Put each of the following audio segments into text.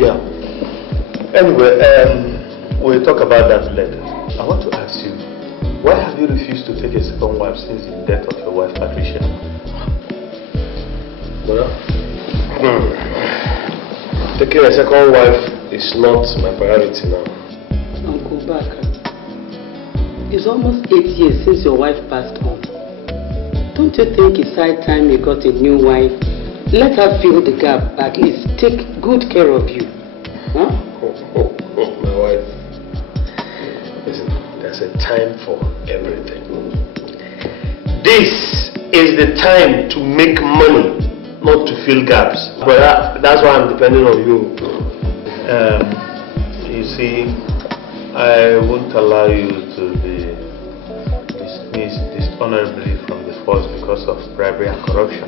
Yeah. Anyway, we'll talk about that later. I want to ask you, why have you refused to take a second wife since the death of your wife, Patricia? Well, taking a second wife is not my priority now. Uncle Ubaka, it's almost 8 years since your wife passed on. Don't you think it's high time you got a new wife? Let her fill the gap, at least take good care of you. Huh? My wife. Listen, there's a time for everything. This is the time to make money, not to fill gaps. But that's why I'm depending on you. You see, I won't allow you to be dismissed dishonorably from the force because of bribery and corruption.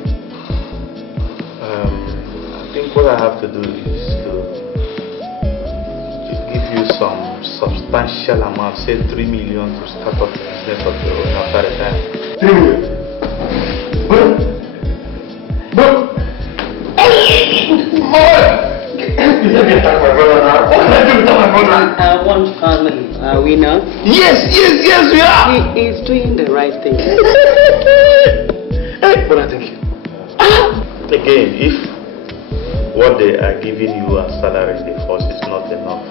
I think what I have to do is to give you some substantial amount, say 3 million, to start up the business of your own after retirement. 3 million? One family, are we not? Yes, we are! He is doing the right thing. But I think Again, if what they are giving you as salary in the force is not enough,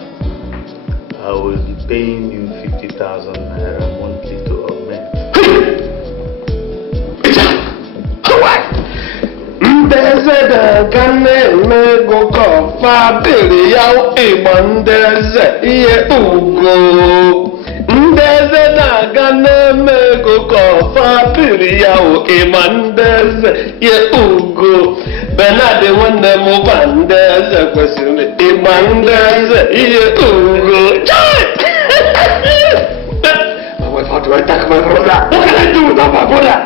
I will be paying you 50,000 naira monthly to augment. Benade wonde mo bandeze kwesini ibandeze iye ugo. My wife, how do I attack my brother? What can I do without my brother?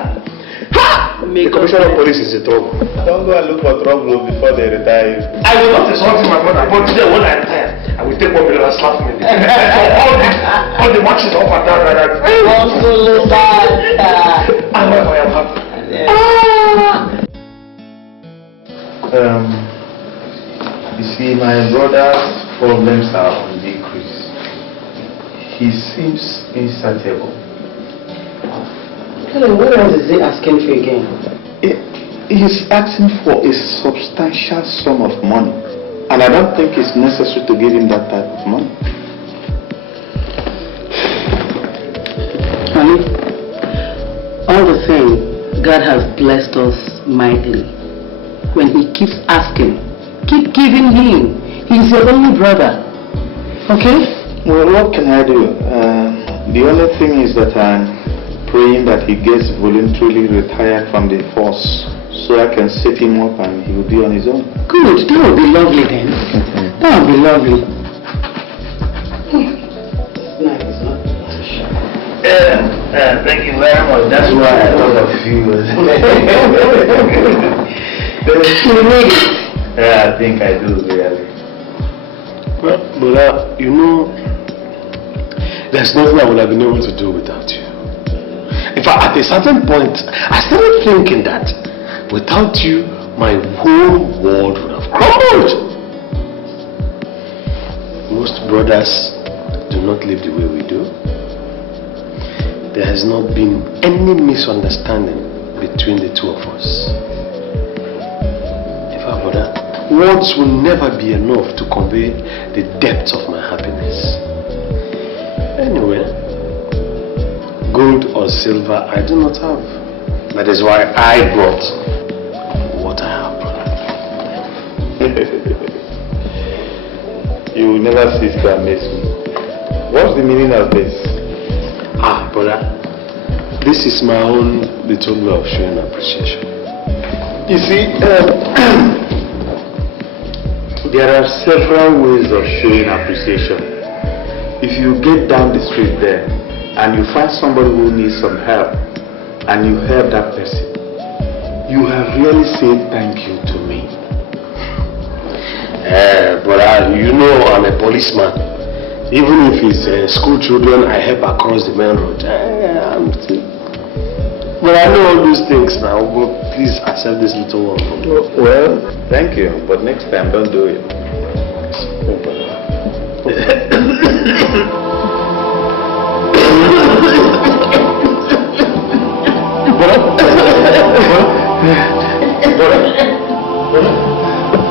Ha! The commissioner of police is in trouble. Don't go and look for trouble before they retire you. I will not insult my brother, but today when I retire, I will take 1 million and slap him in the face. all the matches up and down like that. And I am happy. You see, my brother's problems are on decrease. He seems insatiable. Hello, what else is he asking for again? He's asking for a substantial sum of money, and I don't think it's necessary to give him that type of money. Honey, all the same, God has blessed us mightily. When he keeps asking, keep giving him. He's your only brother. Okay? Well, what can I do? The only thing is that I'm praying that he gets voluntarily retired from the force so I can set him up and he will be on his own. Good, that would be lovely then. That would be lovely. Nice, huh? Thank you very much. That's why I thought of you. Yeah, I think I do, really. Well, brother, you know, there's nothing I would have been able to do without you. In fact, at a certain point, I started thinking that without you, my whole world would have crumbled. Most brothers do not live the way we do. There has not been any misunderstanding between the two of us. In fact, brother, words will never be enough to convey the depth of my happiness. Anyway, gold or silver I do not have. That is why I brought what I have, brother. You will never cease to amaze me. What's the meaning of this? Ah, brother, this is my own little way of showing appreciation. You see, there are several ways of showing appreciation. If you get down the street there and you find somebody who needs some help and you help that person, you have really said thank you to me. Brother, you know I'm a policeman. Even if it's school children, I help across the main road. But I know all those things now, but please accept this little one from me. Well, thank you, but next time don't do it.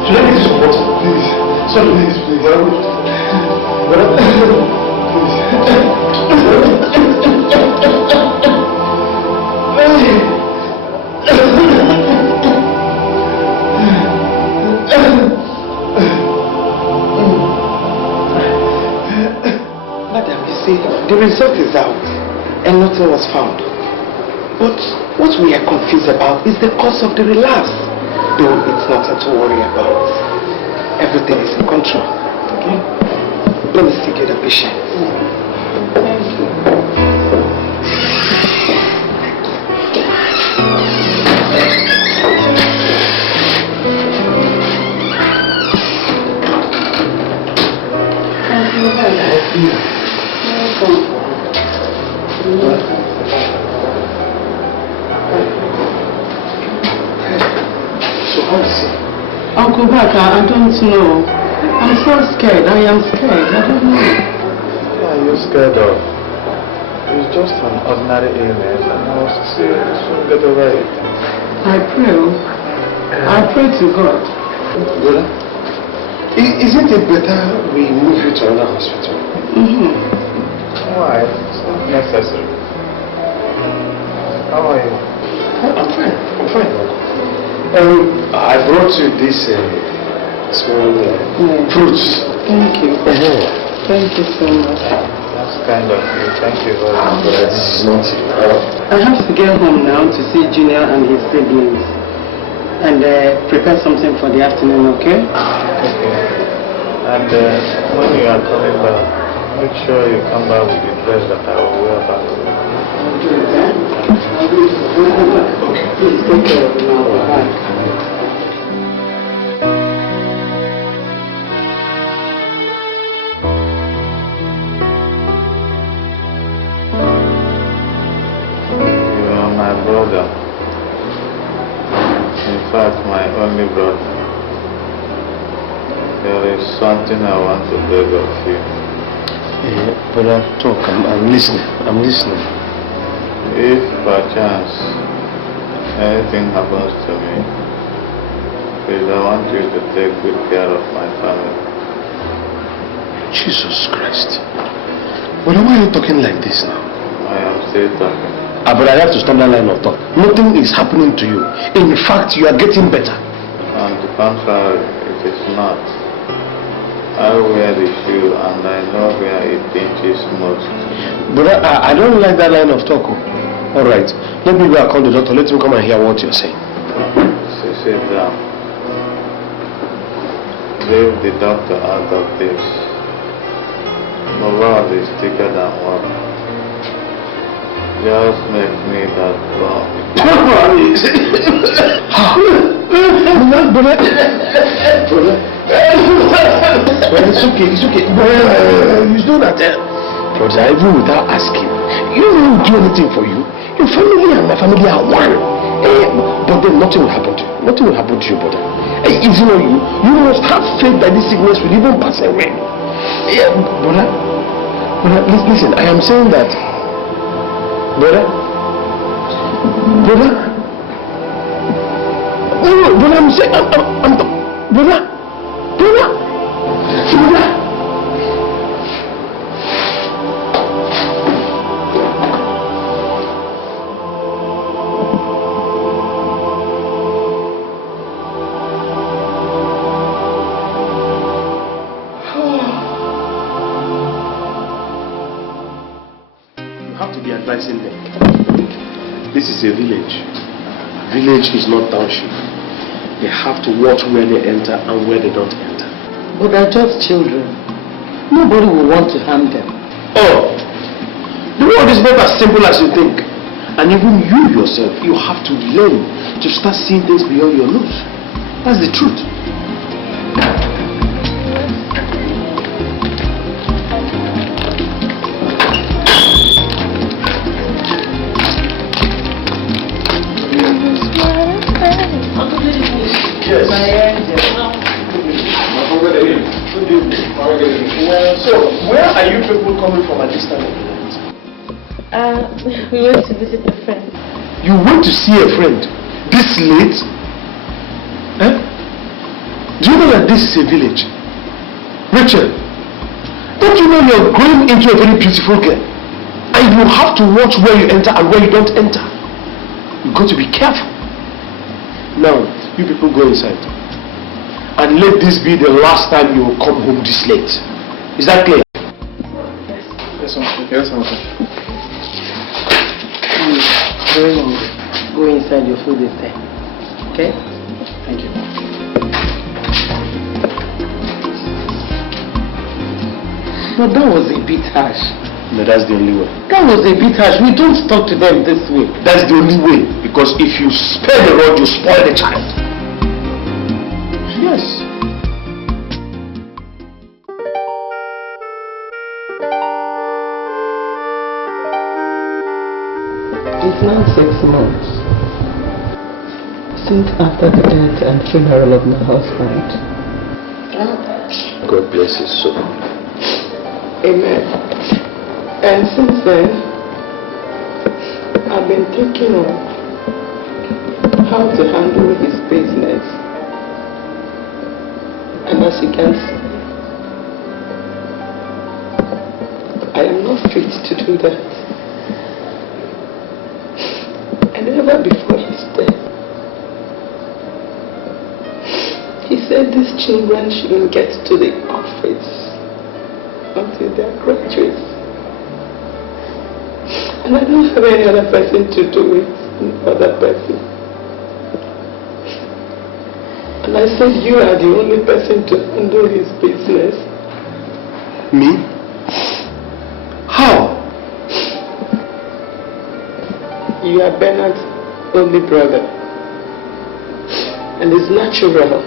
Should I get you some water? Please. Sorry, please. Madam, you see, the result is out and nothing was found. But what we are confused about is the cause of the relapse. Though it's nothing to worry about. Everything is in control. Okay? Let me take you the patient. Thank you. Uncle Ubaka, I don't know. I'm so scared. I am scared. I don't know. What are you scared of? It's just an ordinary illness and I will soon get over it. I pray to God. Brother, isn't it better we move you to another hospital? Why? It's not necessary. How are you? I'm fine. I brought you this small fruits. Thank you. Thank you so much. That's kind of you. Thank you very much. But this is not I have to get home now to see Junior and his siblings and prepare something for the afternoon, okay? Okay. And when you are coming back, make sure you come back with the dress that I will wear back. Okay. Please take care of him now. Bye. You are my brother. In fact, my only brother. There is something I want to beg of you. Brother, talk. I'm listening. If by chance anything happens to me, please, I want you to take good care of my family. Jesus Christ. Brother, why are you talking like this now? I am still talking. But I have to stop that line of talk. Nothing is happening to you. In fact, you are getting better. On the contrary, it is not. I wear the shoe and I know where it pinches most. Brother, I don't like that line of talk. All right, let me go and call the doctor. Let him come and hear what you're saying. Sit down. Leave the doctor out of this. The world is thicker than water. Just make me that bomb. Brother. Well, it's okay. You know that, brother, even without asking, you don't do anything for you. Your family and my family are one. But then nothing will happen to you. Nothing will happen to you, brother. If you know you must have faith that this sickness will even pass away. Brother, listen, I am saying that. Brother, I'm saying, brother. You have to be advising them. This is a village. Village is not township. They have to watch where they enter and where they don't enter. But they're just children. Nobody will want to harm them. Oh, the world is not as simple as you think. And even you yourself, you have to learn to start seeing things beyond your nose. That's the truth. Yes. My angel. Well, so, where are you people coming from at this time of the night? We went to visit a friend. You went to see a friend this late? Eh? Do you know that this is a village? Rachael, don't you know you're going into a very beautiful girl? And you have to watch where you enter and where you don't enter. You've got to be careful. Now, you people go inside. And let this be the last time you will come home this late. Is that clear? Yes, uncle. Yes, uncle. Very hungry. Go inside, your food is there. Okay? Thank you. But that was a bit harsh. No, that's the only way. That was a bit harsh. We don't talk to them this way. That's the only way. Because if you spare the rod, you spoil the child. Yes. It's now 6 months since after the death and funeral of my husband. God bless his soul. Amen. And since then, I've been thinking of how to handle his business. And as you can see, I am not fit to do that. And ever before his death, he said these children shouldn't get to the office until they are graduates. And I don't have any other person to do it, no other person. And I said, you are the only person to handle his business. Me? How? You are Bernard's only brother. And it's natural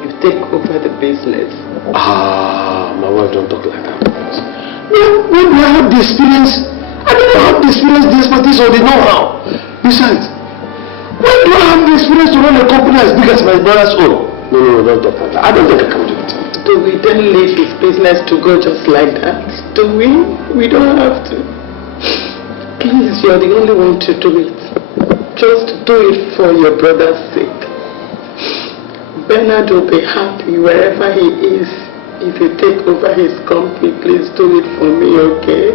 you take over the business. My wife don't talk like that. When do I have the experience? I don't have the experience, the expertise, or the know-how. Besides, when do I have the experience to run a company as big as my brother's own? No, don't talk like that. I don't think I can do it. Do we then leave his business to go just like that? Do we? We don't have to. Please, you're the only one to do it. Just do it for your brother's sake. Bernard will be happy wherever he is. If you take over his company, please do it for me, okay?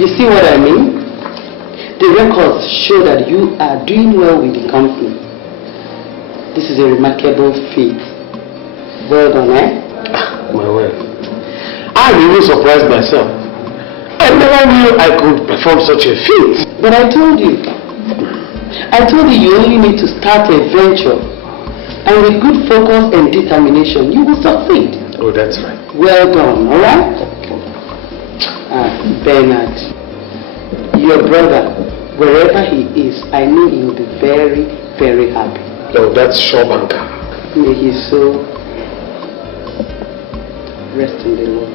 You see what I mean? The records show that you are doing well with the company. This is a remarkable feat. Well done, eh? My wife, I'm even surprised myself. I never knew I could perform such a feat. But I told you you only need to start a venture. And with good focus and determination, you will succeed. Oh, that's right. Well done, alright? Bernard, your brother, wherever he is, I know he will be very, very happy. Oh, that's sure, banker. May his soul rest in the Lord.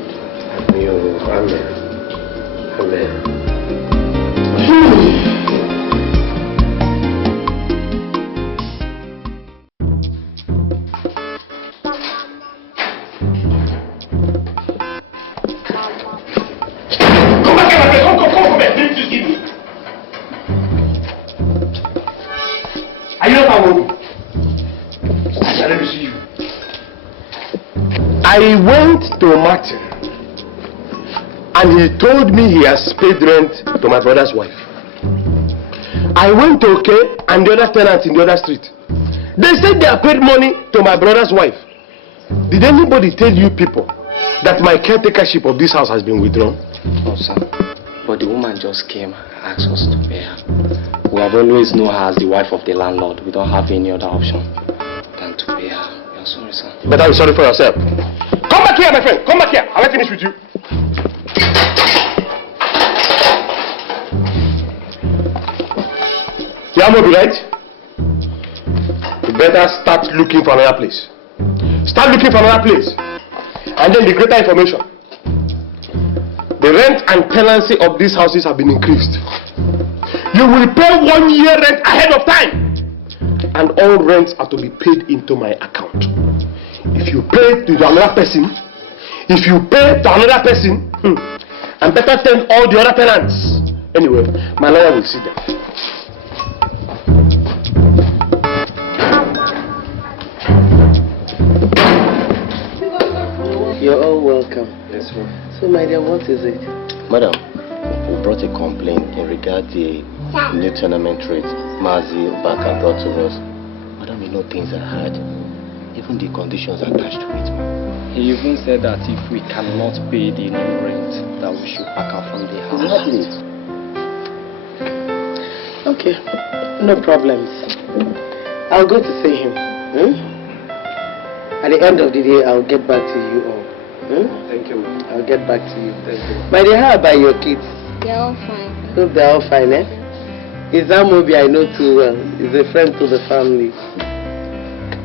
Amen. Amen. I went to Martin and he told me he has paid rent to my brother's wife. I went to OK and the other tenants in the other street. They said they have paid money to my brother's wife. Did anybody tell you people that my caretakership of this house has been withdrawn? No, sir. But the woman just came and asked us to pay her. We have always known her as the wife of the landlord. We don't have any other option than to pay her. We are sorry, sir. Better be sorry for yourself. Come back here, my friend. Come back here. I'll let me finish with you. That will be right. You better start looking for another place. Start looking for another place. And then the greater information. The rent and tenancy of these houses have been increased. You will pay 1 year rent ahead of time. And all rents are to be paid into my account. If you pay to another person, and better tell all the other tenants. Anyway, my lawyer will see them. You're all welcome. Yes, ma'am. So, my dear, what is it? Madam, we brought a complaint in regard to the new tournament rate Mazi Ubaka brought to us. Madam, you know things are hard. Even the conditions attached to it. He even said that if we cannot pay the new rent, that we should pack out from the house. Exactly. Okay, no problems. I'll go to see him. At the end of the day, I'll get back to you all. Thank you, ma'am. I'll get back to you. Thank you. My dear, how about your kids? They're all fine. Hope they're all fine, eh? Is that movie I know too well? Is a friend to the family.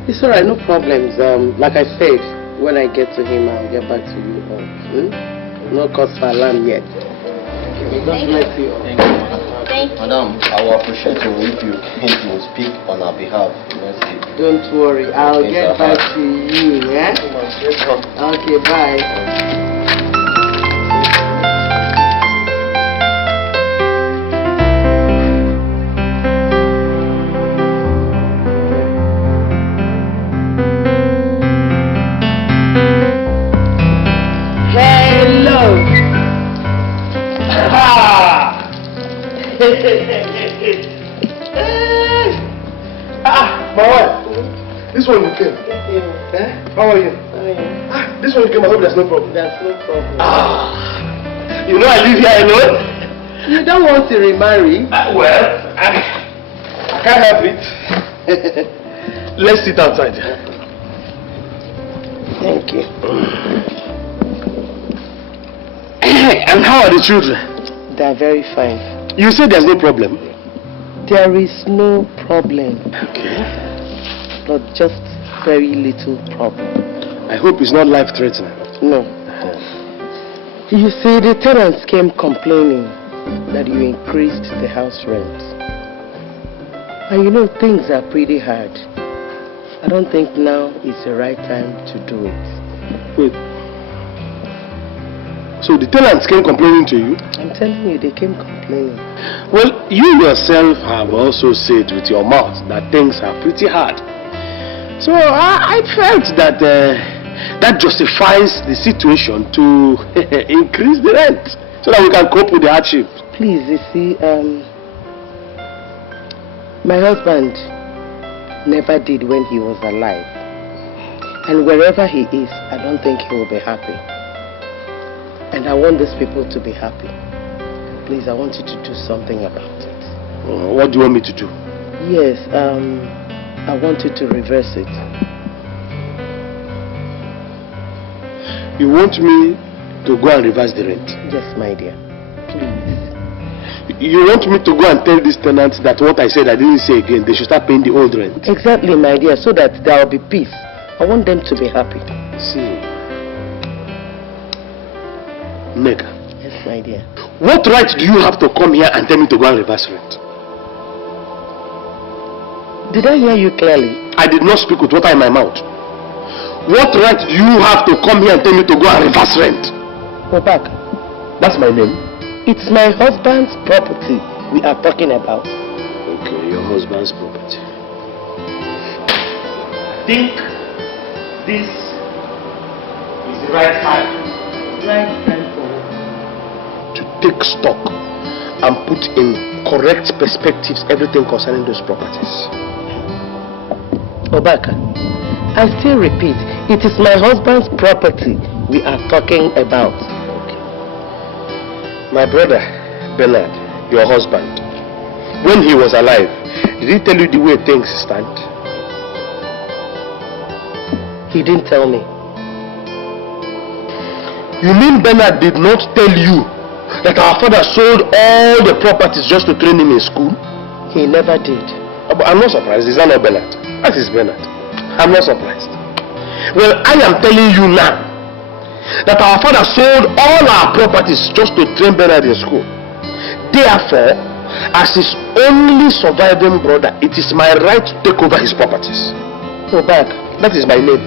It's alright, no problems. Like I said, when I get to him, I'll get back to you all. No cause for alarm yet. God bless you all. Thank you, madam. Thank you. Madam, I will appreciate you if you can speak on our behalf. Don't worry, I'll get back to you, yeah? Okay, bye. My wife, this one you came. How are you? This one you came, I hope there's no problem. There's no problem. You know I live here alone? You don't want to remarry? Well, I can't help it. Let's sit outside. Thank you. And how are the children? They're very fine. You said there's no problem. There is no problem. Okay. But just very little problem. I hope it's not life-threatening. No. You see, the tenants came complaining that you increased the house rent. And you know, things are pretty hard. I don't think now is the right time to do it. Wait. So the tenants came complaining to you? I'm telling you, they came complaining. Well, you yourself have also said with your mouth that things are pretty hard. So I felt that that justifies the situation to increase the rent so that we can cope with the hardship. Please, you see, my husband never did when he was alive. And wherever he is, I don't think he will be happy. And I want these people to be happy. Please, I want you to do something about it. What do you want me to do? Yes, I want you to reverse it. You want me to go and reverse the rent? Yes, my dear. Please. You want me to go and tell these tenants that what I said I didn't say again, they should start paying the old rent? Exactly, my dear, so that there will be peace. I want them to be happy. See. Nega. Yes, my dear. What right do you have to come here and tell me to go and reverse rent? Did I hear you clearly? I did not speak with water in my mouth. What right do you have to come here and tell me to go and reverse rent? Ubaka. That's my name. It's my husband's property we are talking about. Okay, your husband's property. I think this is the right time. Right time for to take stock and put in correct perspectives everything concerning those properties. Ubaka, I still repeat, it is my husband's property we are talking about. Okay. My brother, Bernard, your husband, when he was alive, did he tell you the way things stand? He didn't tell me. You mean Bernard did not tell you that our father sold all the properties just to train him in school? He never did. But I'm not surprised. Is that not Bernard? That is Bernard. I'm not surprised. Well, I am telling you now that our father sold all our properties just to train Bernard in school. Therefore, as his only surviving brother, it is my right to take over his properties. Ubaka. That is my name.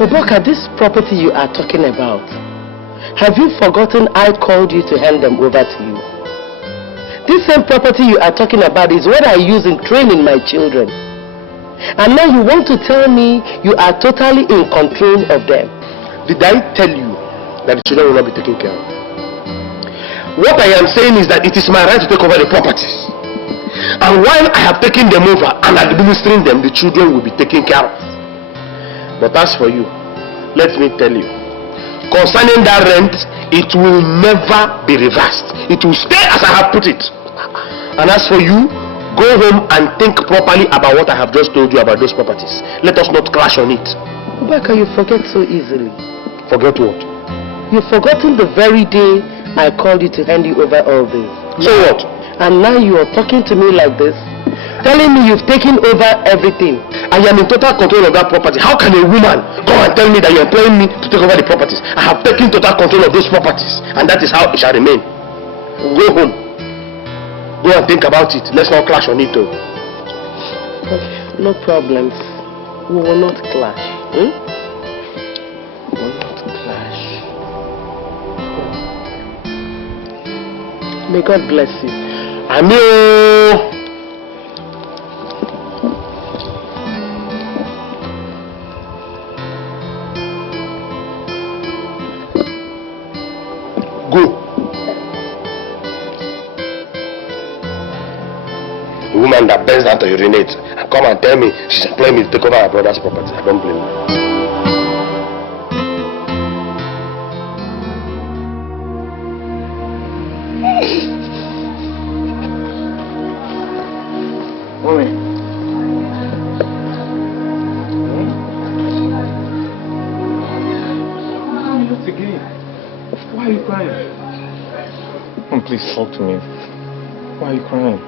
Ubaka, this property you are talking about, have you forgotten I called you to hand them over to you? This same property you are talking about is what I use in training my children. And now you want to tell me you are totally in control of them. Did I tell you that the children will not be taken care of? What I am saying is that it is my right to take over the properties. And while I have taken them over and administering them, the children will be taken care of. But as for you, let me tell you, concerning that rent, it will never be reversed. It will stay as I have put it. And as for you, go home and think properly about what I have just told you about those properties. Let us not clash on it. Ubaka, you forget so easily. Forget what? You've forgotten the very day I called you to hand you over all this. So what? And now you are talking to me like this, telling me you've taken over everything. I am in total control of that property. How can a woman come and tell me that you're employing me to take over the properties? I have taken total control of those properties, and that is how it shall remain. Go home. Go and think about it. Let's not clash on it though. Okay, no problems. We will not clash. We will not clash. May God bless you. Amen. Go. The woman that bends down to urinate and come and tell me she's employing me to take over her brother's property. I don't blame her. Mommy. Not again. Why are you crying? Mom, please talk to me. Why are you crying?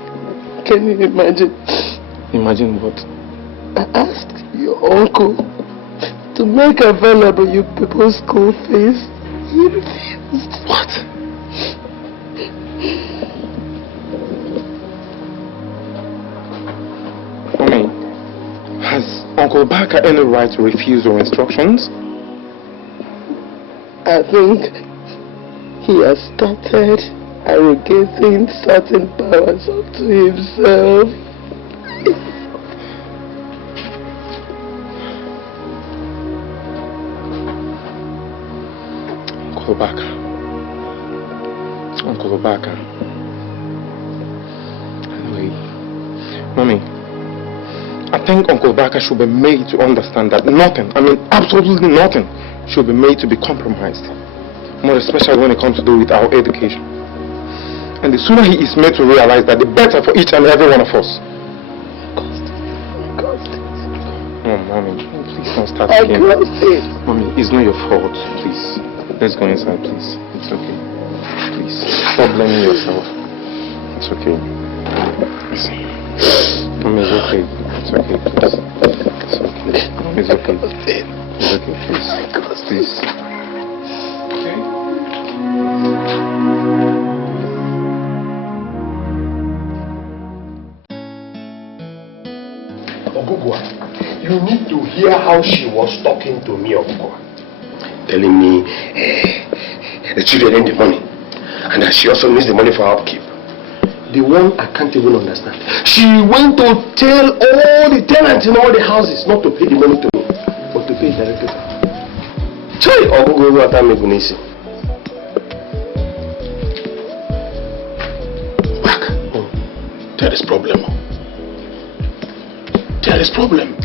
Can you imagine? Imagine what? I asked your uncle to make available you people's school fees. He refused. What? Mommy, has Uncle Ubaka any right to refuse your instructions? I think he has started arrogating certain powers to himself. Uncle Ubaka. Anyway, Mommy, I think Uncle Ubaka should be made to understand that nothing, I mean absolutely nothing, should be made to be compromised. More especially when it comes to do with our education. And the sooner he is made to realize that, the better for each and every one of us. Oh, Mommy, please don't start again. Mommy, it's not your fault. Please, let's go inside, please. It's okay. Please, stop blaming yourself. It's okay. Listen. Mommy, it's okay. It's okay, please. It's okay. Mommy, it's okay. It's okay, please. Please. Okay? Ogugwa, you need to hear how she was talking to me, Ogugwa. Telling me the children need the money, and that she also needs the money for upkeep. The one I can't even understand. She went to tell all the tenants in all the houses not to pay the money to me, but to pay directly. Chai, Ogugwa, what I'm making easy. Back. There is problem. There is problem.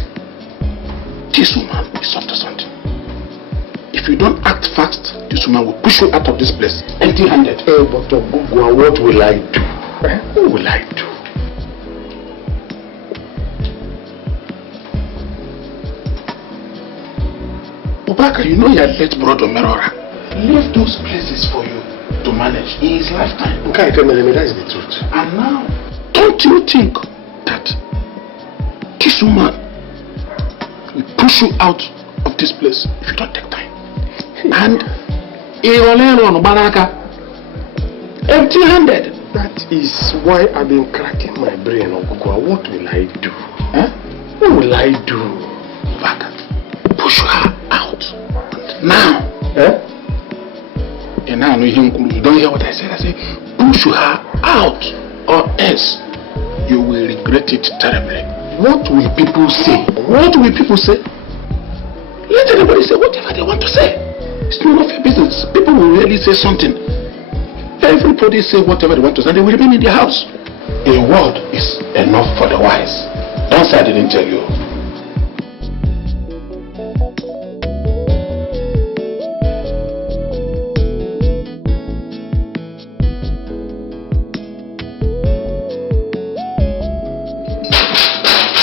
This woman is up to something. If you don't act fast, this woman will push you out of this place empty-handed. Hey, but Ogugwa, what will I do? What will I do? Ubaka, you know you had let Brother Merora leave those places for you to manage in his lifetime. Okay, that is the truth. And now, 2 Don't you think that this woman will push you out of this place if you don't take time? And empty-handed. That is why I've been cracking my brain, Okonkwo. What will I do? Huh? What will I do? Ubaka, push her out. Now. And now you don't hear what I said. I say, push her out, or else you will regret it terribly. What will people say? What will people say? Let everybody say whatever they want to say. It's none of your business. People will really say something. Everybody say whatever they want to say, and they will remain in their house. A word is enough for the wise. Don't say I didn't tell you.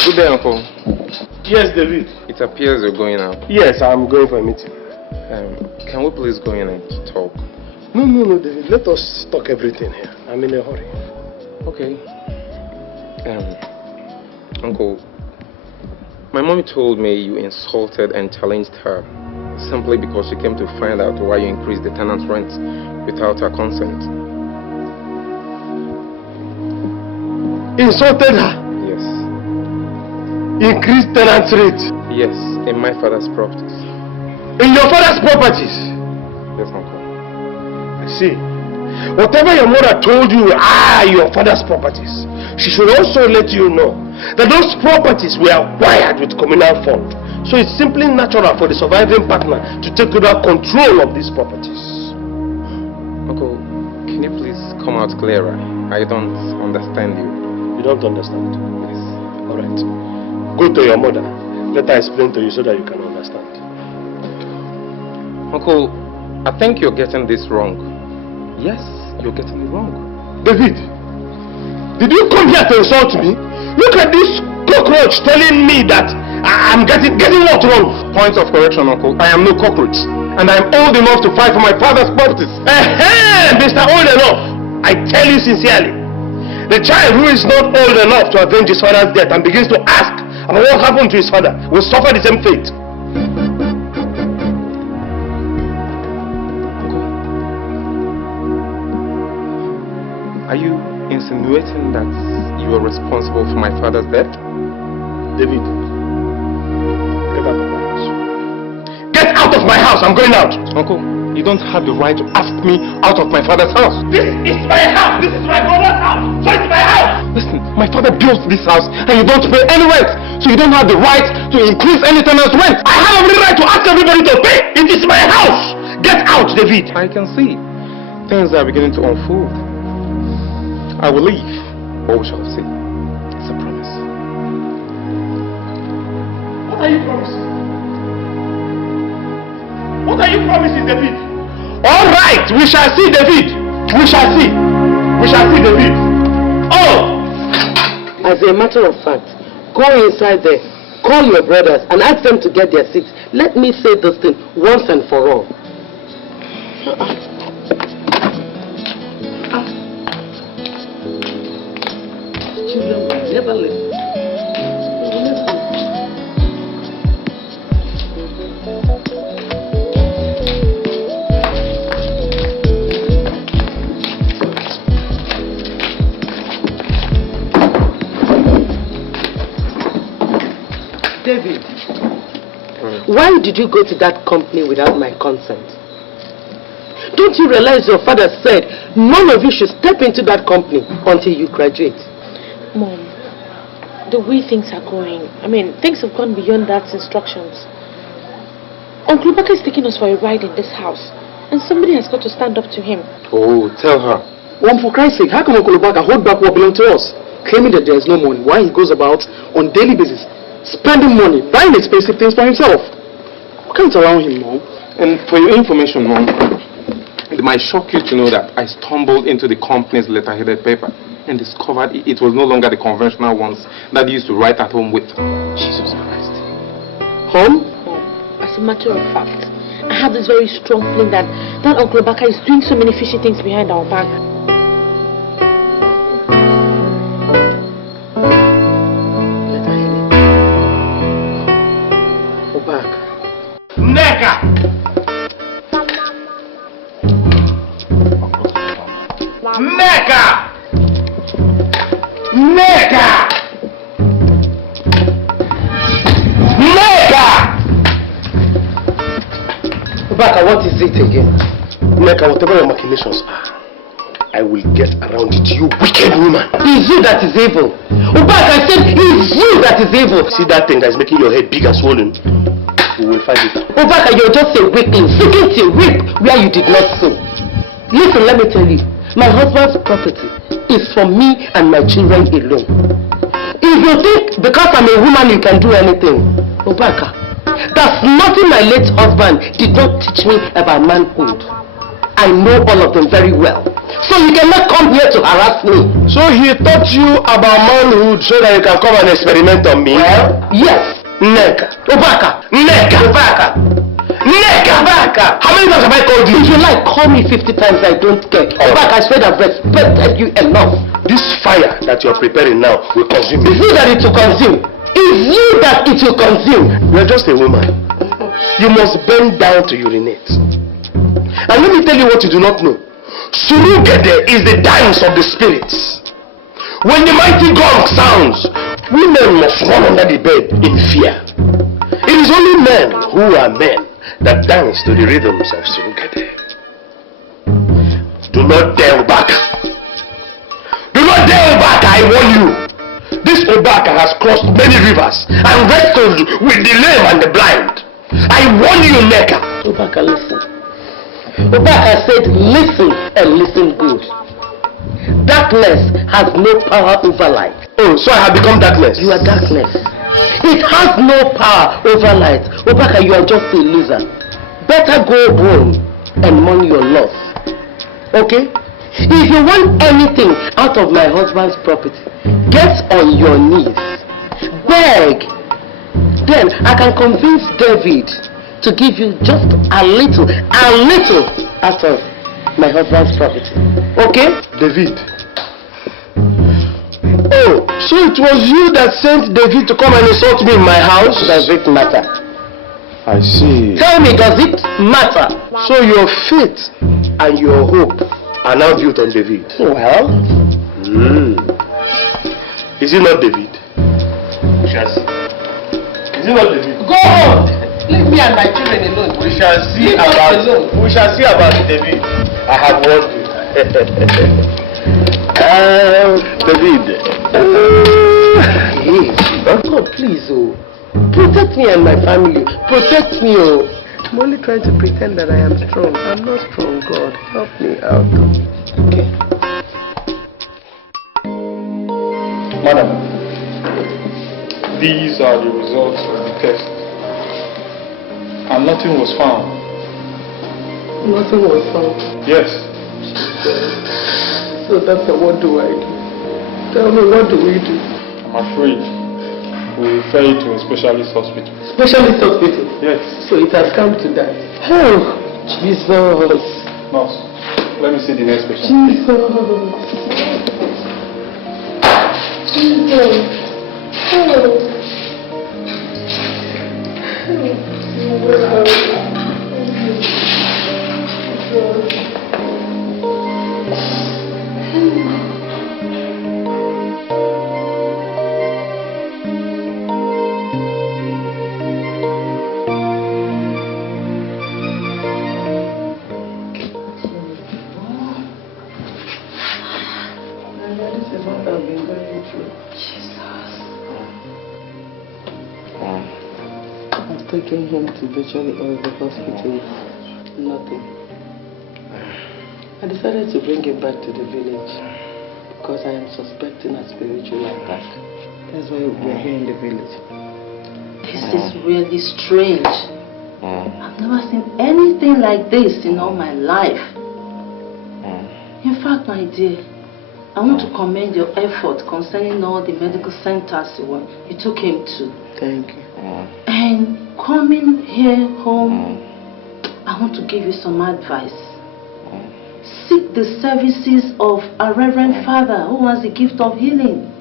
Good day, Uncle. Yes, David. It appears you're going out. Yes, I'm going for a meeting. Can we please go in and talk? No, David. Let us talk everything here. I'm in a hurry. Okay. Uncle, my mommy told me you insulted and challenged her simply because she came to find out why you increased the tenant's rent without her consent. Insulted her? Yes. Increased tenant rate? Yes, in my father's properties. In your father's properties? Yes, Uncle. I see. Whatever your mother told you are your father's properties, she should also let you know that those properties were acquired with communal fund. So it's simply natural for the surviving partner to take over control of these properties. Uncle, can you please come out clearer? I don't understand you. You don't understand? Yes. Alright. Go to your mother. Let her explain to you so that you can understand. Uncle, I think you're getting this wrong. Yes, you're getting it wrong. David, did you come here to insult me? Look at this cockroach telling me that I'm getting what wrong? Point of correction, Uncle. I am no cockroach. And I'm old enough to fight for my father's properties. Mr. Old enough, I tell you sincerely, the child who is not old enough to avenge his father's death and begins to ask about what happened to his father will suffer the same fate. Are you insinuating that you are responsible for my father's death? David, get out of my house. Get out of my house! I'm going out! Uncle, you don't have the right to ask me out of my father's house. This is my house! This is my brother's house! So it's my house! Listen, my father built this house and you don't pay any rent. So you don't have the right to increase any tenant's rent. I have every right to ask everybody to pay! It is my house! Get out, David! I can see. Things are beginning to unfold. I will leave, but we shall see. It's a promise. What are you promising? What are you promising, David? All right, we shall see, David. We shall see. We shall see, David. Oh! As a matter of fact, go inside there, call your brothers and ask them to get their seats. Let me say this thing once and for all. Children will never listen. David, why did you go to that company without my consent? Don't you realize your father said none of you should step into that company until you graduate? Mom, the way things are going, things have gone beyond Dad's instructions. Uncle Ubaka is taking us for a ride in this house, and somebody has got to stand up to him. Oh, tell her. For Christ's sake, how can Uncle Ubaka hold back what belongs to us? Claiming that there is no money, while he goes about on daily basis, spending money, buying expensive things for himself. We can't allow him, Mom. And for your information, Mom, it might shock you to know that I stumbled into the company's letter-headed paper and discovered it was no longer the conventional ones that you used to write at home with. Jesus Christ. Home? As a matter of fact, I have this very strong feeling that Uncle Ubaka is doing so many fishy things behind our back. Neka! Neka! Neka! Ubaka, what is it again? Neka, whatever your machinations are, I will get around it, you wicked woman. It's you that is evil. Ubaka, I said it's you that is evil. See that thing that is making your head big and swollen? We will find it out. Ubaka, you're just a weakling, seeking to reap where you did not sow. Listen, let me tell you, my husband's property is for me and my children alone. If you think because I'm a woman you can do anything, Ubaka, that's nothing my late husband did not teach me about manhood. I know all of them very well. So you cannot come here to harass me. So he taught you about manhood so that you can come and experiment on me? Well, yes. Neka. Ubaka. Neka. Ubaka. Neka. Ubaka. How many times have I called you? If you like, call me 50 times, I don't care. Ubaka, I swear I've respected you enough. This fire that you're preparing now will consume me. It's you that it will consume. It's you that it will consume. You're just a woman. You must bend down to urinate. And let me tell you what you do not know. Surugede is the dance of the spirits. When the mighty gong sounds, women must run under the bed in fear. It is only men who are men that dance to the rhythms of Surugede. Do not dare Ubaka. Do not dare Ubaka, I warn you. This Ubaka has crossed many rivers and wrestled with the lame and the blind. I warn you, Neka. Ubaka, listen. Ubaka said, listen and listen good. Darkness has no power over light. Oh, so I have become darkness? You are darkness. It has no power over light. Ubaka, you are just a loser. Better go home and mourn your loss. Okay? If you want anything out of my husband's property, get on your knees. Beg. Then I can convince David to give you just a little out of my husband's property. Okay? David. Oh, so it was you that sent David to come and insult me in my house? Does it matter? I see. Tell me, does it matter? So your faith and your hope are now built on David? Well? Is it not David? We shall see. Is it not David? Go on! Leave me and my children alone. We shall see about David. I have warned you. David. Oh, please, oh. Protect me and my family. Protect me, oh. I'm only trying to pretend that I am strong. I'm not strong, God. Help me out. Okay. Madam, these are the results of the test. And nothing was found. Nothing was found? Yes. So, doctor, what do I do? Tell me, what do we do? I'm afraid we refer you to a specialist hospital. Specialist hospital? Yes. So it has come to that. Oh, Jesus. Nurse, let me see the next patient. Taking him to virtually all the hospitals, nothing. I decided to bring him back to the village because I am suspecting a spiritual attack. That's why we're here in the village. This is really strange. I've never seen anything like this in all my life. In fact, my dear, I want to commend your effort concerning all the medical centers you took him to. Thank you. And coming here home, I want to give you some advice. Seek the services of a reverend father who has the gift of healing,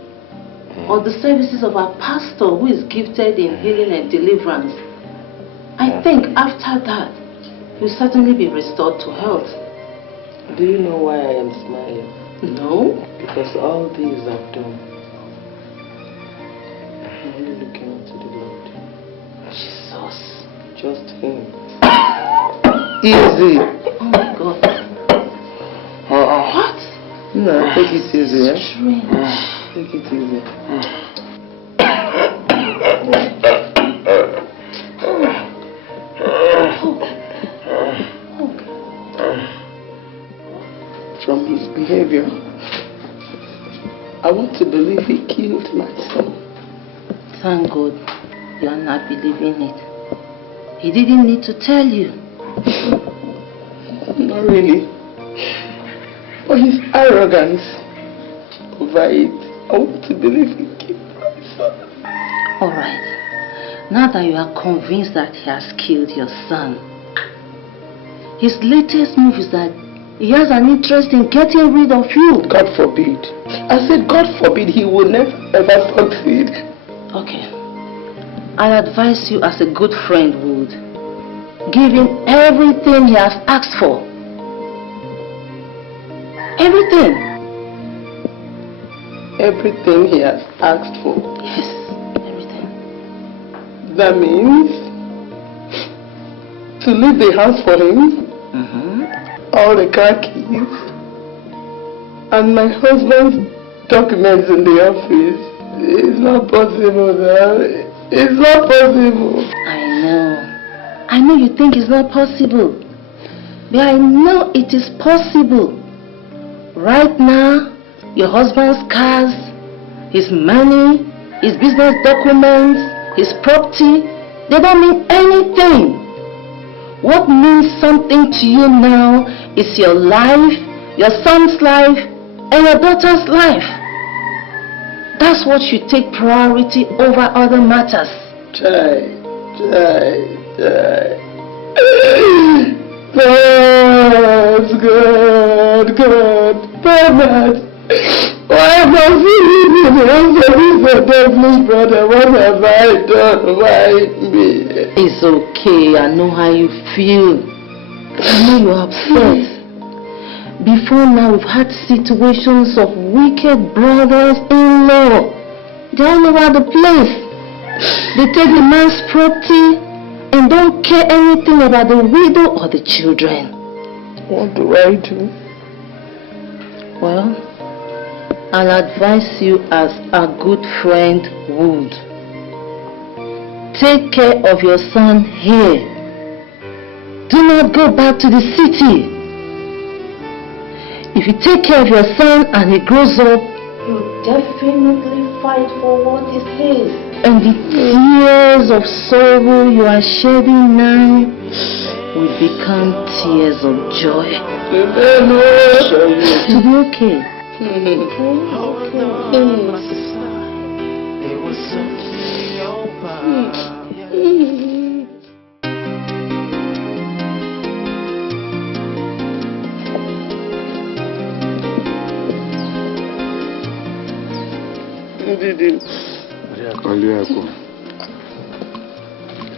or the services of a pastor who is gifted in healing and deliverance. I think after that, you'll certainly be restored to health. Do you know why I am smiling? No? Because all these I've done. I'm only looking unto the Lord. Jesus. Just Him. Easy. Oh my God. What? No, take it easy, eh? Strange. Take it easy. From his behavior, I want to believe he killed my son. Thank God you are not believing it. He didn't need to tell you. Not really. But his arrogance over it, I want to believe he killed my son. Alright. Now that you are convinced that he has killed your son, his latest move is that he has an interest in getting rid of you. God forbid. I said God forbid, he will never ever succeed. Okay. I advise you as a good friend would. Give him everything he has asked for. Everything. Everything he has asked for. Yes, everything. That means to leave the house for him, all the car keys, and my husband's documents in the office. It's not possible, darling. It's not possible. I know you think it's not possible. But I know it is possible. Right now, your husband's cars, his money, his business documents, his property, they don't mean anything. What means something to you now is your life, your son's life, and your daughter's life. That's what should take priority over other matters. God, Bernard, why must you leave me? This devilish brother, what have I done? Why me? It's okay, I know how you feel. I know you're upset. Before now, we've had situations of wicked brothers-in-law. They're all over the place. They take the man's property and don't care anything about the widow or the children. What do I do? Well, I'll advise you as a good friend would. Take care of your son here. Do not go back to the city. If you take care of your son and he grows up, he'll definitely fight for what is his. And the tears of sorrow you are shedding now will become tears of joy. To be okay.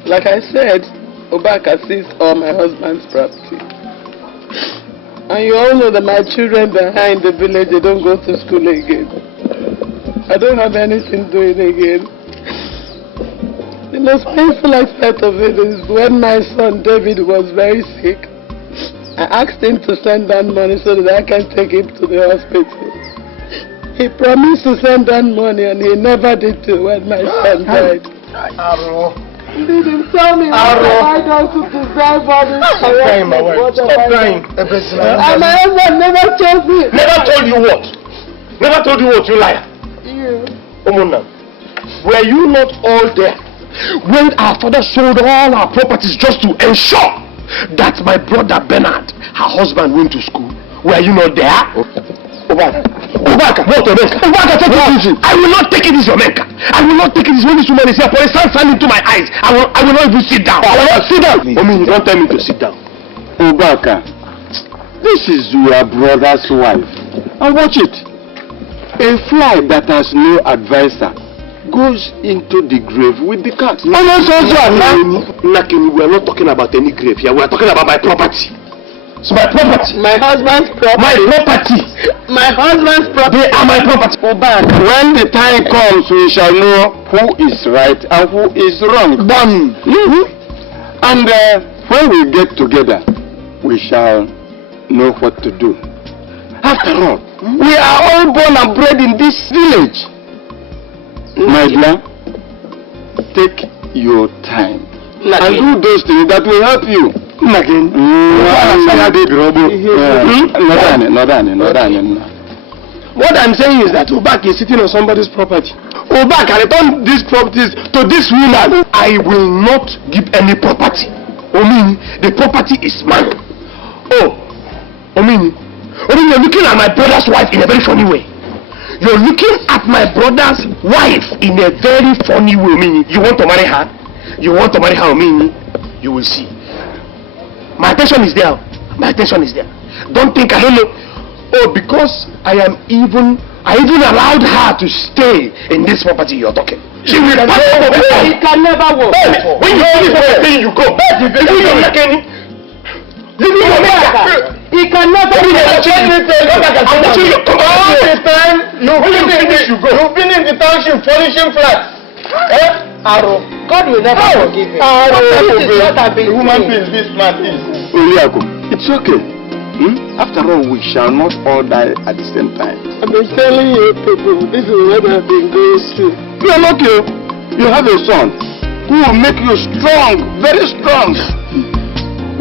Like I said, Ubaka seized all my husband's property. And you all know that my children behind the village, they don't go to school again. I don't have anything doing again. The most painful aspect of it is when my son David was very sick, I asked him to send down money so that I can take him to the hospital. He promised to send down money and he never did too when my son died. He didn't tell me what I done to deserve all this. Stop crying, my wife. Stop crying. And my husband never told me. Never told you what? Never told you what, you liar? You. Omona, were you not all there when our father sold all our properties just to ensure that my brother Bernard, her husband, went to school? Were you not there? Ubaka, what a mess. Ubaka, take it easy. I will not take it easy, Omeka. I will not take it easy when this woman is here. For a sun into my eyes, I will not even sit down. I will not sit down. Omi, you don't tell me to sit down. Ubaka, this is your brother's wife. And watch it. A fly that has no advisor goes into the grave with the cat. Nakini, we are not talking about any grave here. We are talking about my property. It's my property. My husband's property. My property. My husband's property. They are my property. Ubaka, when the time comes, we shall know who is right and who is wrong. And when we get together, we shall know what to do. After all, we are all born and bred in this village. My dear, take your time and do those things that will help you. What I'm saying is that Ubaka is sitting on somebody's property. Ubaka, return these properties to this woman. I will not give any property. Omini, the property is mine. Oh, Omini, you're looking at my brother's wife in a very funny way. You're looking at my brother's wife in a very funny way, Omini. You want to marry her? You want to marry her, Omini? You will see. My attention is there. My attention is there. Don't think I don't know. Oh, because I even allowed her to stay in this property you're talking. She will never work. It can never work. When you leave for a thing, you go. He can never All the time you've been in the township furnishing flats. Arrow. God will never forgive him. The woman feels this man is. It's okay. After all, we shall not all die at the same time. I've been telling you people, this is what I've been going through. You are lucky. You have a son who will make you strong, very strong.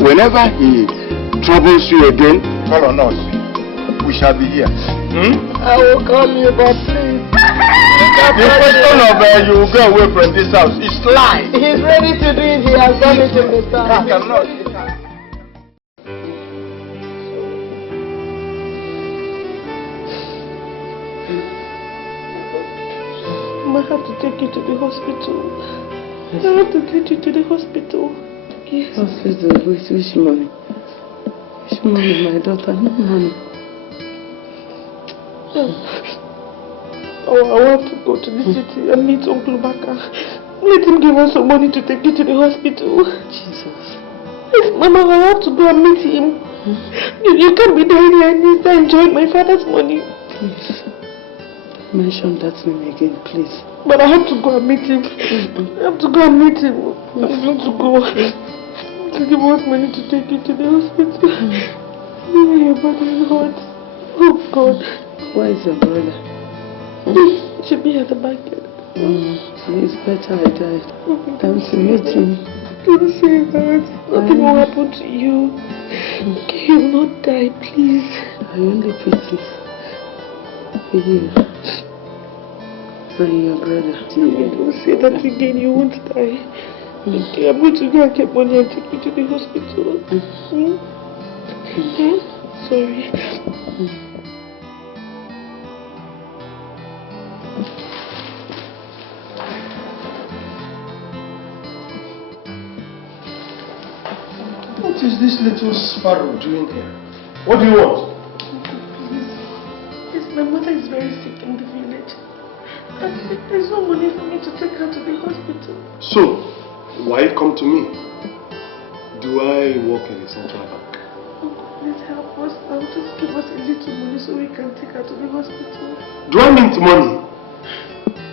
Whenever he troubles you again, call on us. We shall be here. I will call you, but please. The question of you will go away from this house is lie. He's ready to do it. He has done it in the past. He cannot. I have to take you to the hospital. Yes. I have to take you to the hospital. Yes. Hospital? Which money? Which money, my daughter? No money. Oh, I want to go to the city and meet Uncle Ubaka. Let him give us some money to take you to the hospital. Jesus. Yes, Mama, I have to go and meet him. You can't be there here and he's enjoying my father's money. Please. Mention that name again, please. But I have to go and meet him. I have to go and meet him. I have to go. To give us money to take you to the hospital. Your body hurts. Oh God. Where is your brother? He should be at the back end. It's better I died than to meet him. Don't say that. Nothing will happen to you. He will not die, please. I only pity you and your brother. Don't say that again, you won't die. Okay, I'm going to go and get money and take you to the hospital. Sorry. What is this little sparrow doing here? What do you want? Yes, my mother is very sick in the village. And there's no money for me to take her to the hospital. So, why come to me? Do I work in the central bank? Uncle, please help us now. Just give us a little money so we can take her to the hospital. Do I need money?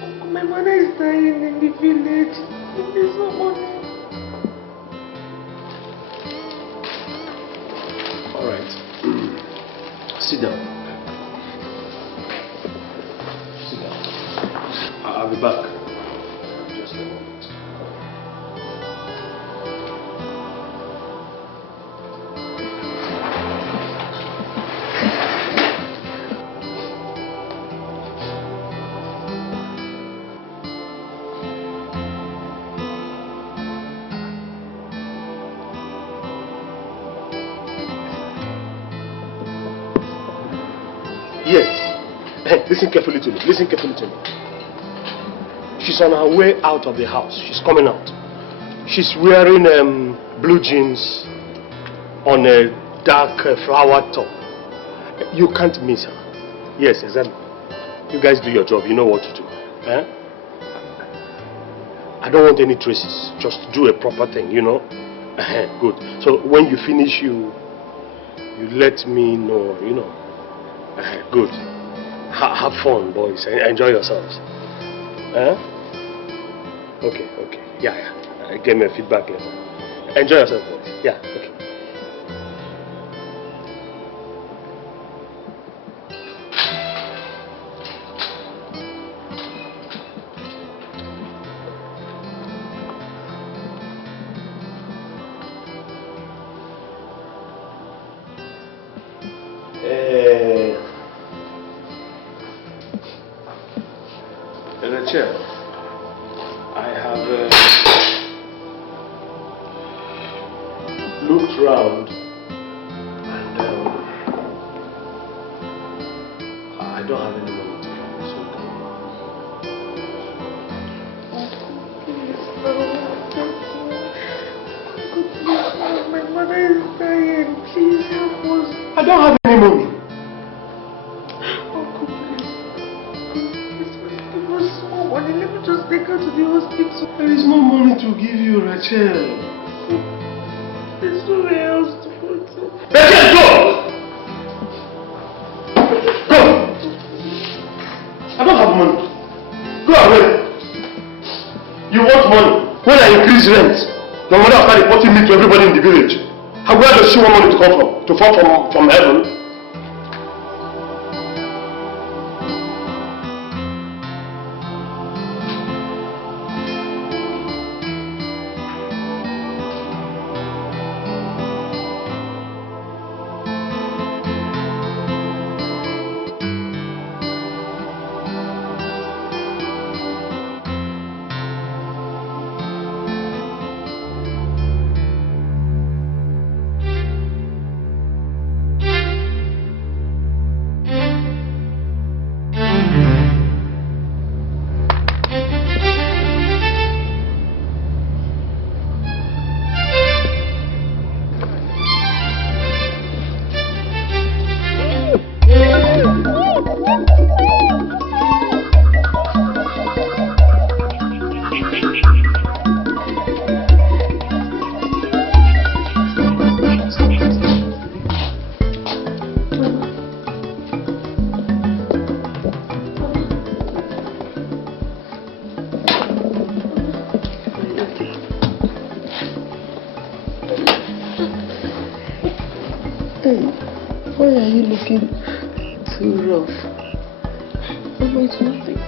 Uncle, my mother is dying in the village. There's no money. Alright. Sit down. Sit down. I'll be back. Just a moment. Yes. Listen carefully to me. Listen carefully to me. She's on her way out of the house. She's coming out. She's wearing blue jeans on a dark flower top. You can't miss her. Yes, exactly. You guys do your job. You know what to do. Eh? I don't want any traces. Just do a proper thing, you know. Good. So when you finish, you you let me know, you know. Good. Have fun, boys. Enjoy yourselves. Okay. Yeah. Give me a feedback later. Enjoy yourself, boys. Yeah, okay. Rachael, I have looked round and I don't have any money to give you, so My mother is dying. Please help us. I don't have any money. Take her to the hospital. There is no money to give you, Rachael. There's nowhere else to put it. Rachael, go! Go! I don't have money. Go away. You want money? When I increase rent, your mother started reporting me to everybody in the village. Where does she want money to come from? To fall from heaven? Why are you looking too rough? Mama, it's nothing.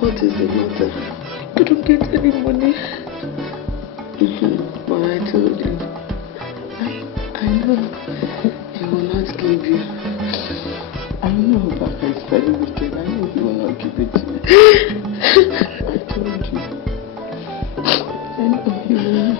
What is the matter? I don't get any money. But I told you. I know he will not give you. I know Ubaka is very wicked. I know he will not give it to you. I told you. I know he will not.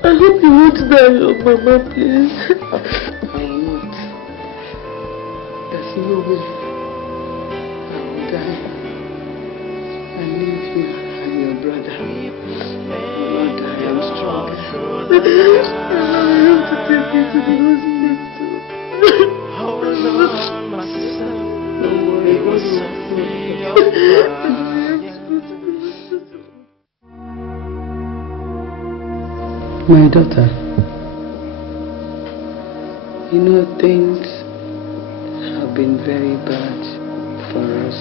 I hope you won't die, Mama, please. I will not. There's no way I will die and leave you and your brother. I will not die. I'm strong. I have to take you to the hospital. Don't worry. My daughter, you know things have been very bad for us,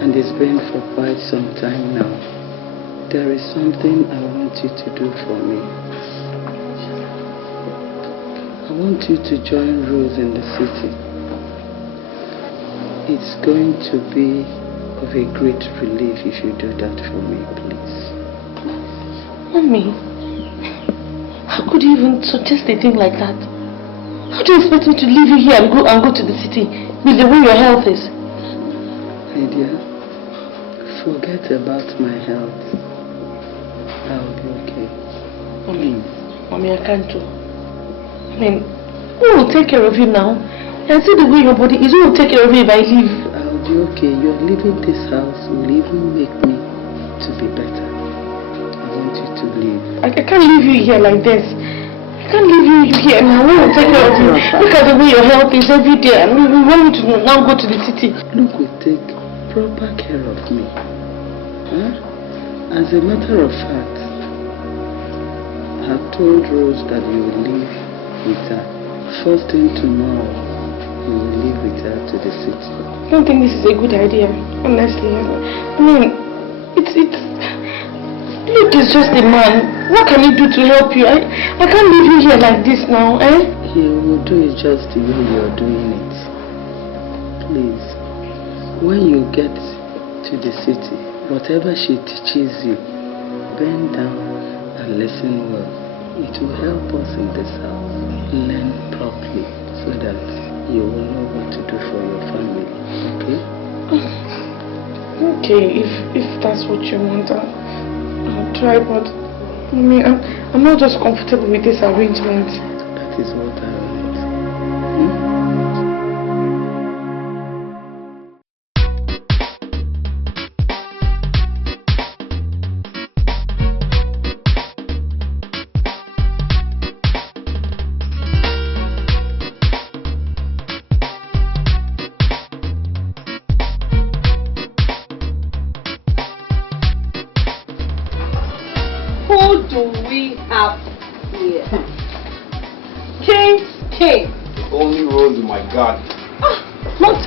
and it's been for quite some time now. There is something I want you to do for me. I want you to join Rose in the city. It's going to be of a great relief if you do that for me, please. Mommy, how could you even suggest a thing like that? How do you expect me to leave you here and go to the city with the way your health is? My dear, forget about my health. I'll be okay. Mommy, I can't do. I mean, who will take care of you now? And see the way your body is, who will take care of you if I leave? I'll be okay. You're leaving this house will even make me to be better. I want you to leave. I can't leave you here like this. can't leave you here now. We will take care of you. Look at the way your health is every day. And we want you to now go to the city. Luke will take proper care of me. Huh? As a matter of fact, I have told Rose that you will live with her. First thing tomorrow, you will live with her to the city. I don't think this is a good idea, honestly. I mean, Luke is just a man. What can he do to help you? I can't leave you here like this now, eh? He will do it just the way you're doing it. Please, when you get to the city, whatever she teaches you, bend down and listen well. It will help us in this house. Learn properly so that you will know what to do for your family, okay? Okay, if that's what you want, I'll try, but I mean, I'm not just comfortable with this arrangement. That is what I want.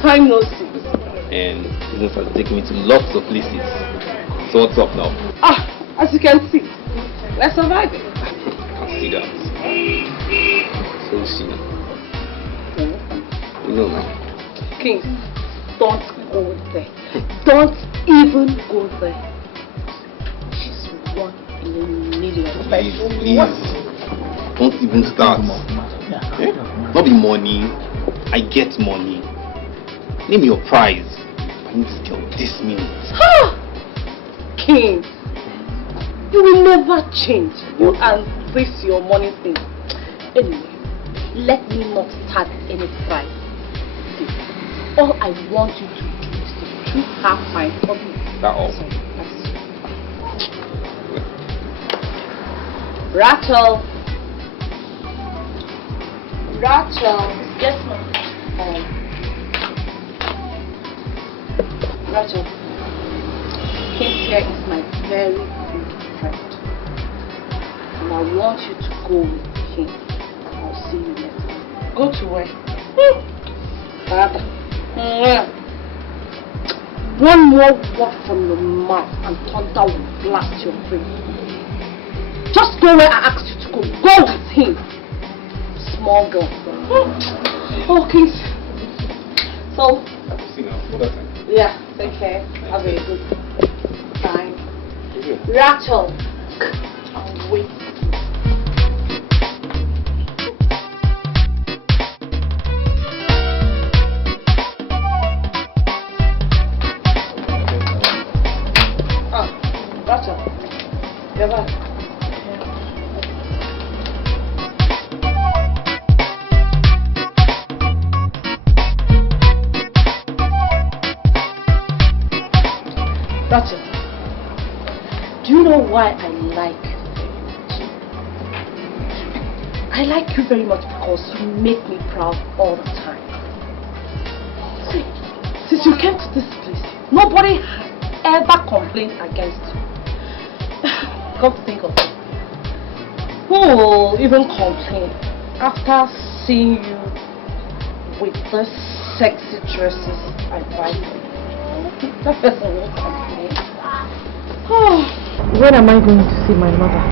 Time no see. And business has taken me to lots of places. So what's up now? As you can see, we're surviving. I can see that. So see. You know now. Kings, don't go there. Don't even go there. She's 1 in a million. Please. Don't even start. Eh? Not the money. I get money. Name your prize. I need this girl this minute. King, you will never change. You and this your money thing. Anyway, let me not start any prize. All I want you to do is to treat her fine for me. That all? Rachael. Yes, ma'am. Rachael, King here is my very good friend. And I want you to go with him. I'll see you later. Go to where? One more word from your mouth and thunder will blast your brain. Just go where I asked you to go. Go with him. Small girl. Oh, King. So, yeah, take care. Have a good time. Rachael, I'll wait. Rachael, you're back. Rachael, do you know why I like you? I like you very much because you make me proud all the time. See, since you came to this place, nobody has ever complained against you. Come to think of it, who will even complain after seeing you with the sexy dresses I buy for you? That person will complain. When am I going to see my mother?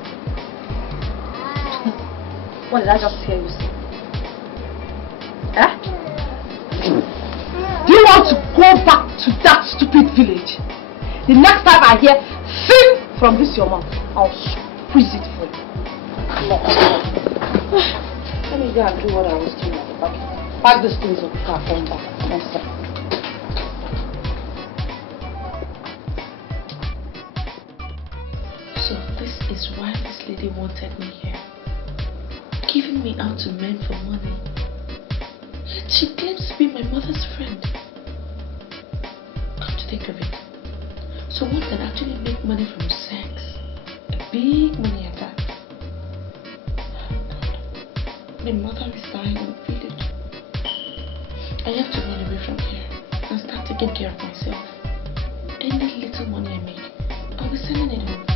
What did I just hear you say? Eh? Do you want to go back to that stupid village? The next time I hear "Sing" from this your mouth, I'll squeeze it for you. Let me go and do what I was doing at the back. Pack these things up, car, come back. Next time. So this is why this lady wanted me here. Giving me out to men for money. Yet she claims to be my mother's friend. Come to think of it. So one can actually make money from sex. A big money at that. My mother is dying of village. I have to run away from here and start taking care of myself. Any little money I make, I'll be sending it home.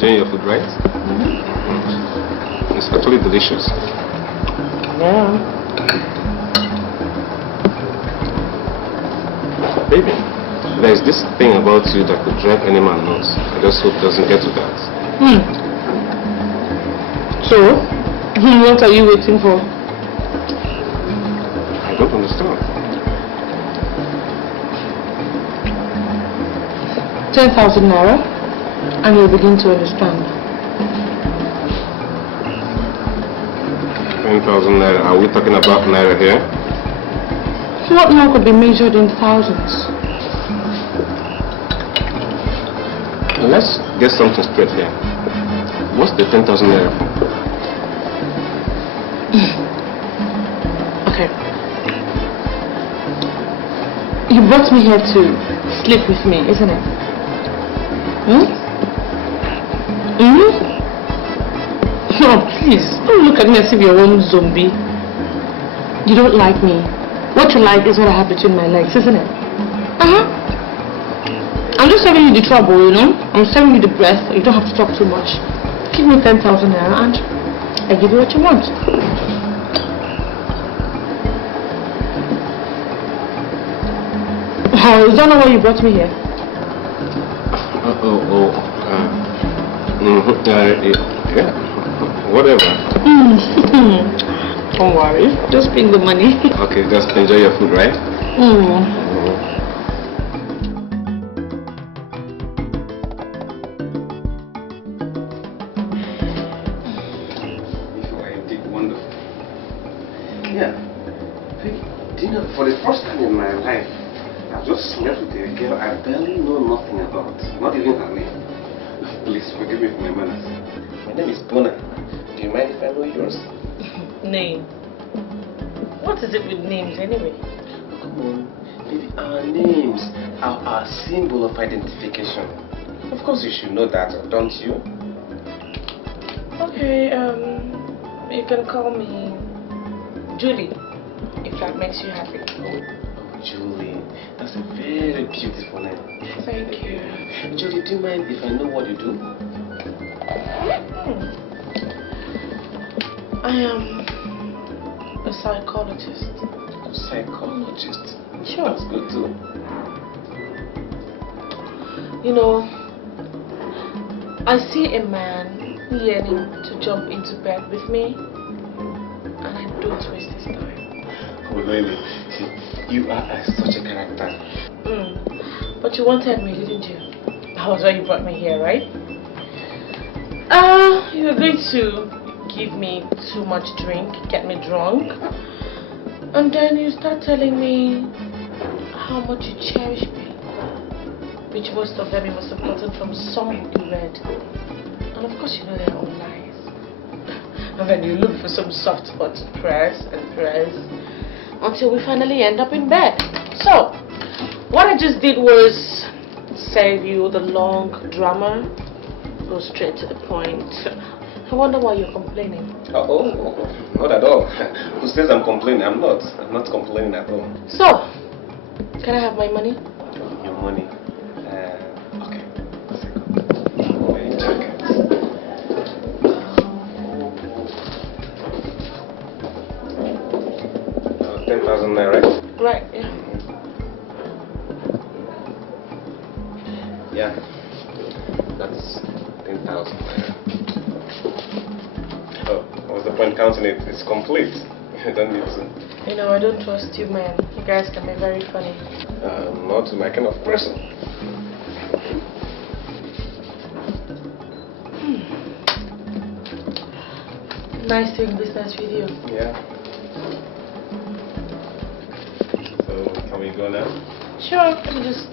enjoying your food, right? It's actually delicious. Yeah. Baby, there's this thing about you that could drive any man nuts. I just hope it doesn't get to that. So, what are you waiting for? I don't understand. 10,000 naira, and you'll begin to understand. 10,000 naira. Are we talking about naira here? What now could be measured in thousands? Let's get something straight here. What's the 10,000 naira for? Okay. You brought me here to sleep with me, isn't it? Oh, please, don't look at me as if you're one zombie. You don't like me. What you like is what I have between my legs, isn't it? I'm just saving you the trouble, you know? I'm saving you the breath. You don't have to talk too much. Give me 10,000 naira and I give you what you want. Oh, is that not why you brought me here? Yeah, whatever. Don't worry, just bring the money. Okay, just enjoy your food, right? You are indeed wonderful. Yeah. Do you know, for the first time in my life, I've just met with a girl I barely know nothing about, not even her name. Please forgive me for my manners. My name is Bona. Do you mind if I know yours? Name? What is it with names anyway? Come on, baby, our names are our symbol of identification. Of course you should know that, don't you? Okay, you can call me Julie, if that makes you happy. Oh, Julie, that's a very beautiful name. Thank you. Julie, do you mind if I know what you do? I am a psychologist. A psychologist? Sure. That's good too. You know, I see a man yearning to jump into bed with me, and I don't waste his time. Oh, really? You are such a character. But you wanted me, didn't you? That was why you brought me here, right? You were going to give me too much drink, get me drunk, and then you start telling me how much you cherish me, which most of them you must have gotten from some book you read. And of course you know they're all lies. And then you look for some soft spot to press and press until we finally end up in bed. So, what I just did was save you the long drama, go straight to the point. I wonder why you're complaining. Oh, not at all. Who says I'm complaining? I'm not complaining at all. So, can I have my money? Your money? Okay. My jacket. 10,000 naira, right? Right, yeah. Yeah. That's 10,000 naira. Oh, what's the point counting it? It's complete. You don't need to. You know, I don't trust you, man. You guys can be very funny. Not my kind of person. Nice doing business with you. Yeah. So, can we go now? Sure, let me just